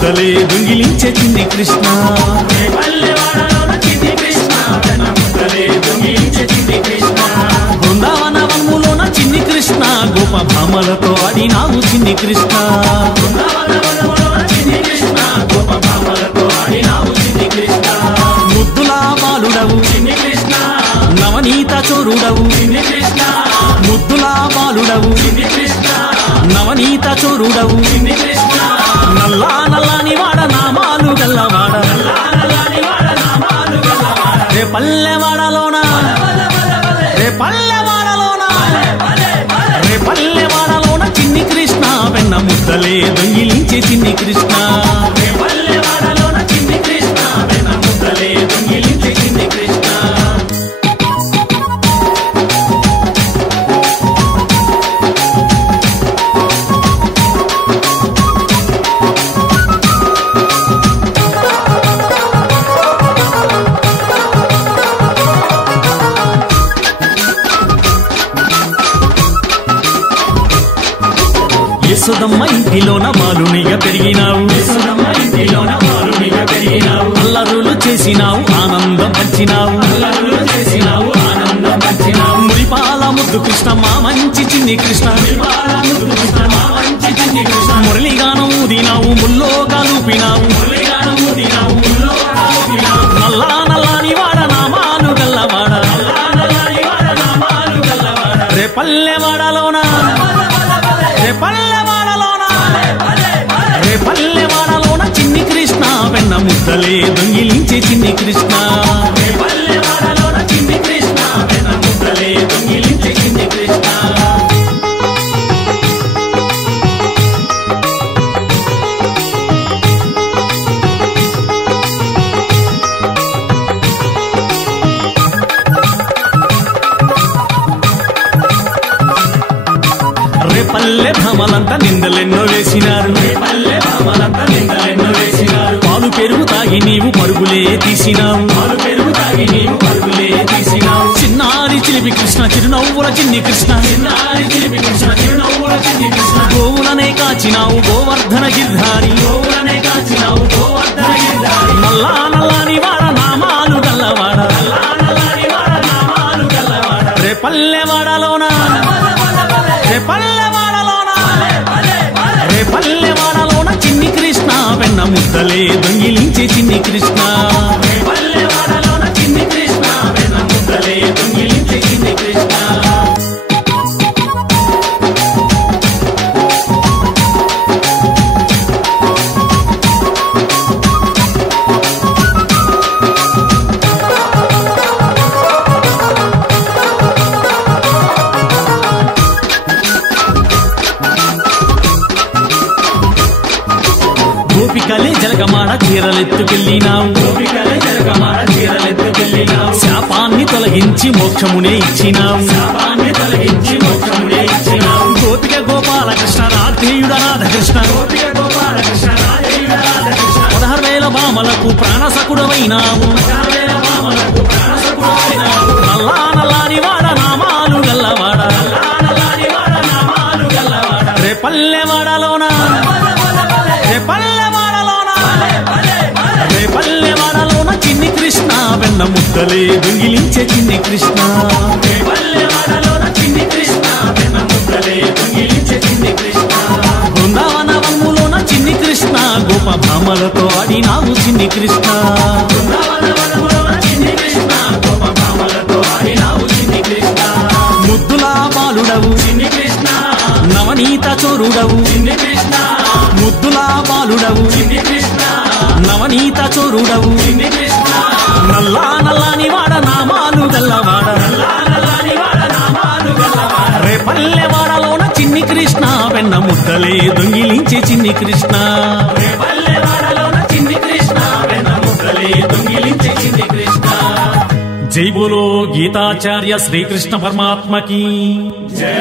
ముద్దలే దొంగిలించే చిన్ని కృష్ణ పల్లెవాడలోన చిన్ని కృష్ణ వెన్న ముద్దలే దొంగిలించే చిన్ని కృష్ణ బృందావన వనములోన చిన్ని కృష్ణ గోప భామలతో ఆడినావు చిన్ని కృష్ణ బృందావన వనములోన చిన్ని కృష్ణ గోప భామలతో ఆడినావు చిన్ని కృష్ణ ముద్దులా బాలుడవు చిన్ని కృష్ణ నవనీత చోరుడవు చిన్ని కృష్ణ ముద్దులా బాలుడవు చిన్ని కృష్ణ నవనీత చోరుడవు చిన్ని కృష్ణ నల్లా నల్లాని వాడ నామాలు గల్లవాడ రే పల్లెవాడలోన రే పల్లెవాడలోన రే పల్లెవాడలోన చిన్ని కృష్ణ వెన్న ముద్దలే దొంగిలించే చిన్ని కృష్ణ రే పల్లెవాడలోన చిన్ని కృష్ణ వెన్న ముద్దలే దొంగిలించే చిన్ని కృష్ణ యశోదమ్మ ఇంటిలోన బాలునిగా పెరిగినావు యశోదమ్మ ఇంటిలోన బాలునిగా పెరిగినావు అల్లరులు చేసినావు ఆనందం పంచినావు అల్లరులు చేసినావు ఆనందం పంచినావు మురిపాల ముద్దు కృష్ణ మా మంచి చిన్ని కృష్ణ మురిపాల ముద్దు కృష్ణ మా మంచి చిన్ని కృష్ణ మురళిగానం ఊదినావు ముల్లో కాలుపినావు మురళిగానం ఊదినావు ముల్లో కాలుపినావు నల్లా నల్లాని వాడ నామాలు గల్లవాడ నల్లా నల్లాని వాడ నామాలు గల్లవాడ రే పల్లెవాడలోన రే పల్లెవాడలోన చిన్ని కృష్ణ వెన్న ముద్దలే దొంగిలించే చిన్ని కృష్ణ రే పల్లెవాడలోన చిన్ని కృష్ణ వెన్న ముద్దలే దొంగిలించే చిన్ని కృష్ణ పల్లె భామలంతా నిందలెన్నో వేసినారు పల్లె భామలంతా నిందలెన్నో వేసినారు పాలు పెరుగు తాగి నీవు పరుగులే తీసినావు పాలు పెరుగు తాగి నీవు పరుగులే తీసినావు చిన్నారి చిలిపి కృష్ణ చిరునవ్వుల చిన్ని కృష్ణ చిన్నారి చిలిపి కృష్ణ చిరునవ్వుల చిన్ని కృష్ణ గోవులనే కాచినావు గోవర్ధన గిర్ధారి గోవులనే కాచినావు గోవర్ధన గిర్ధారి నల్లా నల్లాని వాడ నామాలు గల్లవాడ నల్లా నల్లాని వాడ నామాలు గల్లవాడ రే పల్లెవాడలోన రే పల్లెవాడలోన రే పల్లెవాడలోన చిన్ని కృష్ణ వెన్న ముద్దలే దొంగిలించే చిన్ని కృష్ణ రే పల్లెవాడలోన చిన్ని కృష్ణ వెన్న ముద్దలే దొంగిలించే చిన్ని కృష్ణ గోపికలే జలగమాడ చీరలెత్తుకెళ్ళినావు గోపికలే జలగమాడ చీరలెత్తుకెళ్ళినావు శాపాన్ని తొలగించి మోక్షమునే ఇచ్చినావు శాపాన్ని తొలగించి మోక్షమునే ఇచ్చినావు గోపిక గోపాల కృష్ణ రాధేయుడ రాధకృష్ణ గోపిక గోపాల కృష్ణ రాధేయుడ రాధకృష్ణ 16,000 భామలకు ప్రాణసకుడవైనావు 16,000 భామలకు ప్రాణసకుడవైనావు నల్లా నల్లాని వాడ నామాలు గల్లవాడ నల్లా నల్లాని వాడ నామాలు గల్లవాడ రే పల్లెవాడలోన రే పల్లెవాడలోన రే పల్లెవాడలోన చిన్ని కృష్ణ వెన్న ముద్దలే దొంగిలించే చిన్ని కృష్ణ రే పల్లెవాడలోన చిన్ని కృష్ణ వెన్న ముద్దలే దొంగిలించే చిన్ని కృష్ణ బృందావన వనములోన చిన్ని కృష్ణ గోప భామలతో ఆడినావు చిన్ని కృష్ణ బృందావన వనములోన చిన్ని కృష్ణ గోప భామలతో ఆడినావు చిన్ని కృష్ణ ముద్దులా బాలుడవు చిన్ని కృష్ణ నవనీత చోరుడవు చిన్ని కృష్ణ ముద్దులా బాలుడవు చిన్ని కృష్ణ నవనీత చోరుడవు చిన్ని కృష్ణ నల్లా నల్లాని వాడ నామాలు గల్లవాడ నల్లా నల్లాని వాడ నామాలు గల్లవాడ రే పల్లెవాడలోన చిన్ని కృష్ణ వెన్న ముద్దలే దొంగిలించే చిన్ని కృష్ణ రే పల్లెవాడలోన చిన్ని కృష్ణ వెన్న ముద్దలే దొంగిలించే చిన్ని కృష్ణ జై బోలో గీతాచార్య శ్రీకృష్ణ పరమాత్మకి జై।